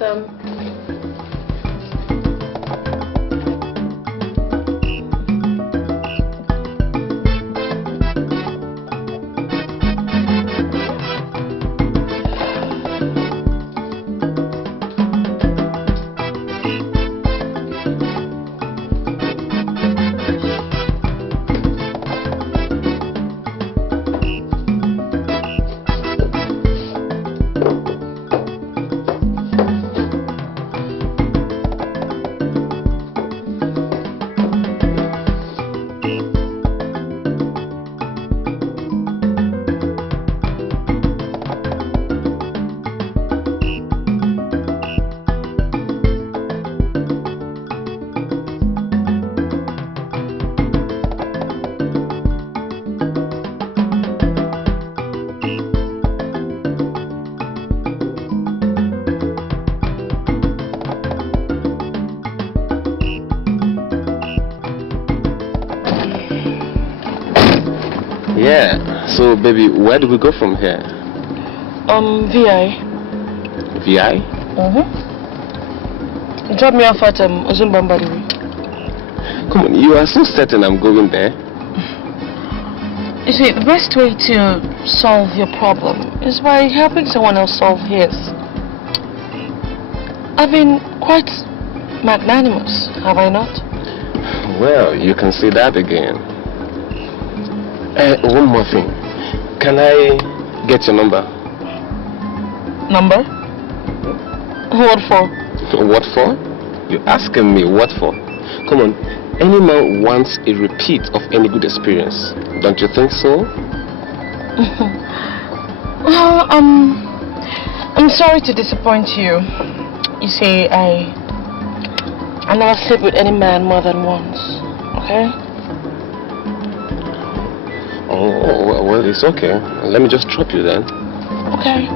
Yeah. So, baby, where do we go from here? VI. VI? Drop me off at Ozumbambari. Come on, you are so certain I'm going there. You see, the best way to solve your problem is by helping someone else solve his. I've been quite magnanimous, have I not? Well, you can say that again. One more thing. Can I get your number? Number? What for? What for? You're asking me what for? Come on. Any man wants a repeat of any good experience. Don't you think so? Well, I'm sorry to disappoint you. You see, I never sleep with any man more than once, okay? Oh, well, it's okay. Let me just drop you then. Okay.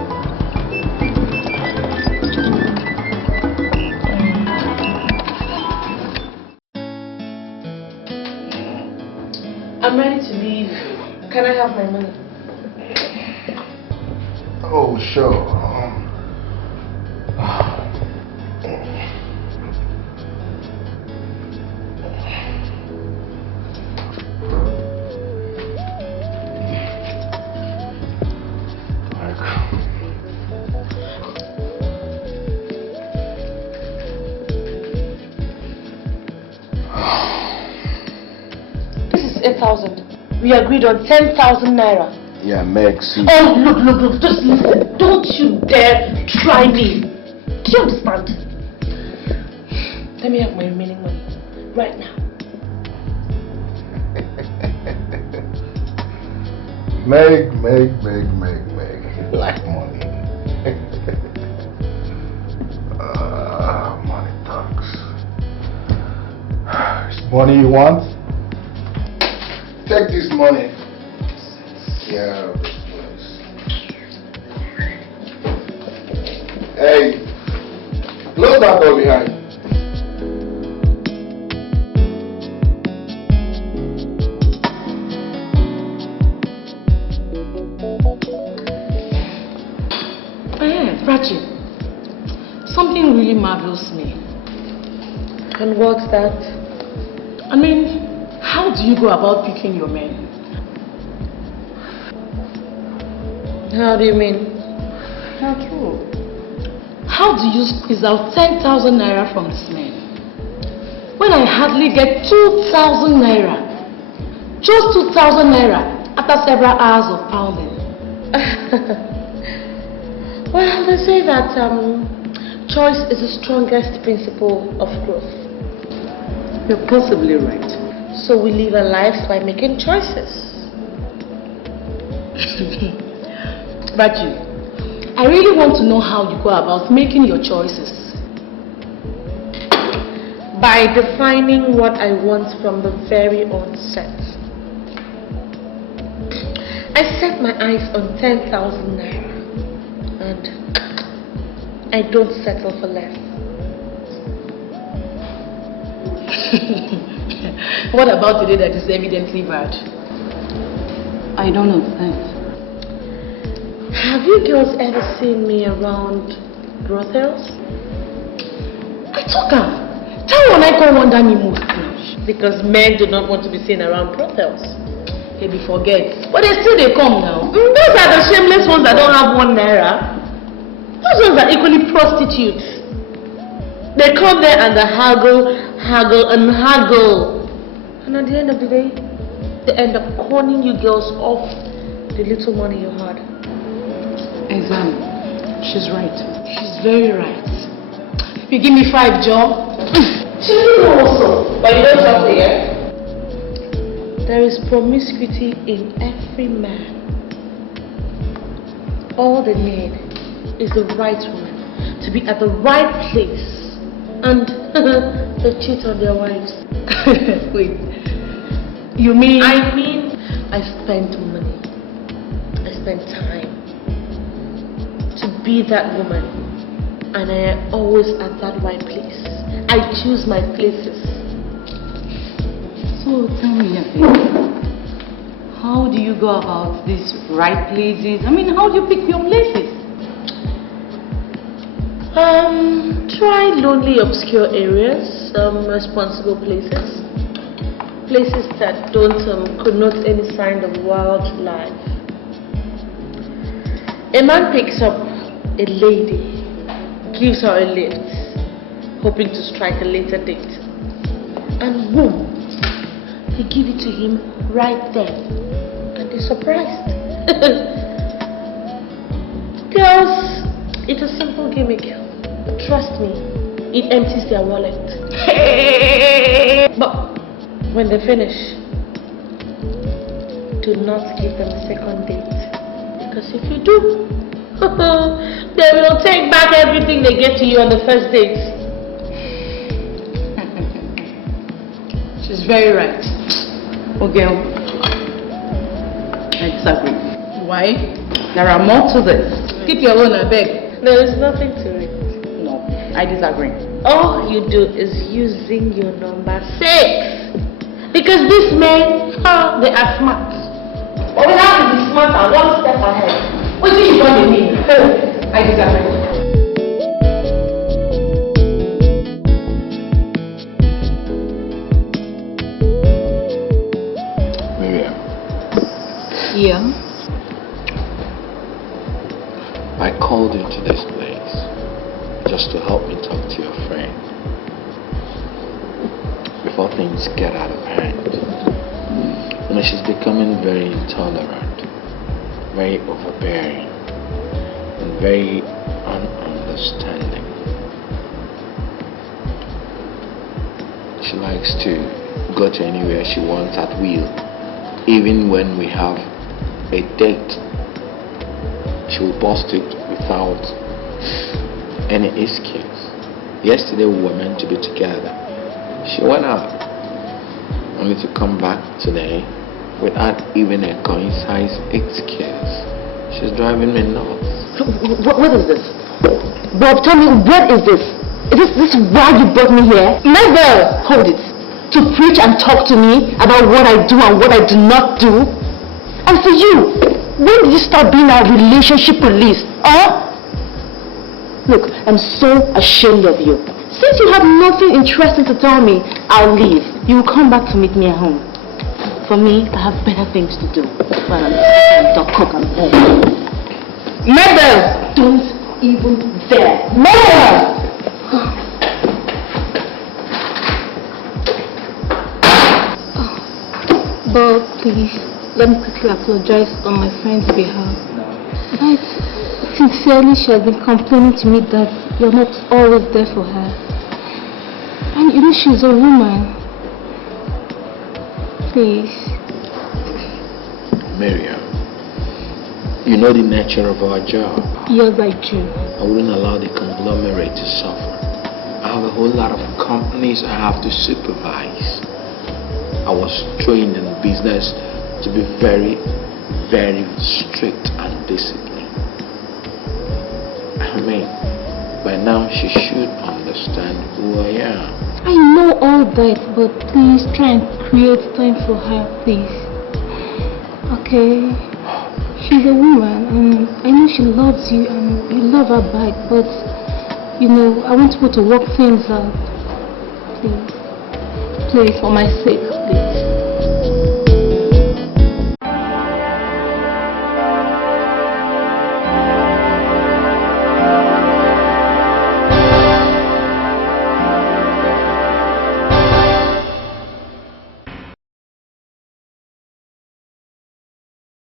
I'm ready to leave. Can I have my money? Oh, sure. This is 8,000. We agreed on 10,000 naira. Yeah, Meg, see. Oh, look, just listen. Don't you dare try me. Do you understand? Let me have my remaining money. Right now. Meg. Black money. Money talks. It's money you want? Take this money. Yeah, this place. Hey, close that door behind. Rachael, something really marvels me. And what's that? I mean, how do you go about picking your men? How do you mean? Not true. How do you squeeze out 10,000 naira from this man when I hardly get 2,000 naira? Just 2,000 naira after several hours of pounding. Well, they say that choice is the strongest principle of growth. You're possibly right. So we live our lives by making choices. Rachael, I really want to know how you go about making your choices. By defining what I want from the very onset. I set my eyes on 10,000 naira. And I don't settle for less. What about the day that is evidently bad? I don't understand. Have you girls ever seen me around brothels? I took her. Tell one I call one that me move. Because men do not want to be seen around brothels. Maybe forget. But they come now. Those are the shameless ones that don't have 1 naira. Those ones are equally prostitutes. They come there and they haggle. And at the end of the day, they end up conning you girls off the little money you had. Exactly. She's right. She's very right. You give me 5 job. She will also. But you don't trust me yet? There is promiscuity in every man. All they need is the right woman to be at the right place, and they cheat on their wives. Wait, you mean? I mean, I spent money, I spent time to be that woman, and I am always at that right place. I choose my places. So tell me, how do you go about these right places? I mean, how do you pick your places? Try lonely, obscure areas, responsible places. Places that don't connote any sign of wildlife. A man picks up a lady, gives her a lift, hoping to strike a later date. And boom, they give it to him right there. And they're surprised. Girls, it's a simple gimmick. But trust me, it empties their wallet. But when they finish, do not give them a second date. Because if you do, They will take back everything they gave to you on the first date. She's very right. Okay. I disagree. Why? There are more to this. Keep your own, I beg. There is nothing to it. No, I disagree. All you do is using your number 6. Because these men, they are smart. But we have to be smart and one step ahead. What do you want to mean? I disagree. Miriam. Yeah? I called you to this place just to help me talk to your friend before things get out of hand. You know, she's becoming very intolerant, very overbearing, and very ununderstanding. She likes to go to anywhere she wants at will, even when we have a date. She will bust it without any excuse. Yesterday we were meant to be together. She went out, only to come back today without even a concise excuse. She's driving me nuts. What is this? Bob, tell me, what is this? Is this why you brought me here? Never! Hold it. To preach and talk to me about what I do and what I do not do? And for you, when did you start being our relationship police? Huh? Look, I'm so ashamed of you. Since you have nothing interesting to tell me, I'll leave. You will come back to meet me at home. For me, I have better things to do. While I'm dog cook and home. Never! Don't even dare. Never! Bob, please, let me quickly apologize on my friend's behalf. But sincerely, she has been complaining to me that you're not always there for her. And you know she's a woman. Please. Miriam, you know the nature of our job. Yes, I do. I wouldn't allow the conglomerate to suffer. I have a whole lot of companies I have to supervise. I was trained in business to be very, very strict and disciplined. I mean, by now she should understand who I am. I know all that, but please try and create time for her, please. Okay? She's a woman, and I know she loves you, and you love her back, but, you know, I want to go to work things out. Please. Please, for my sake, please.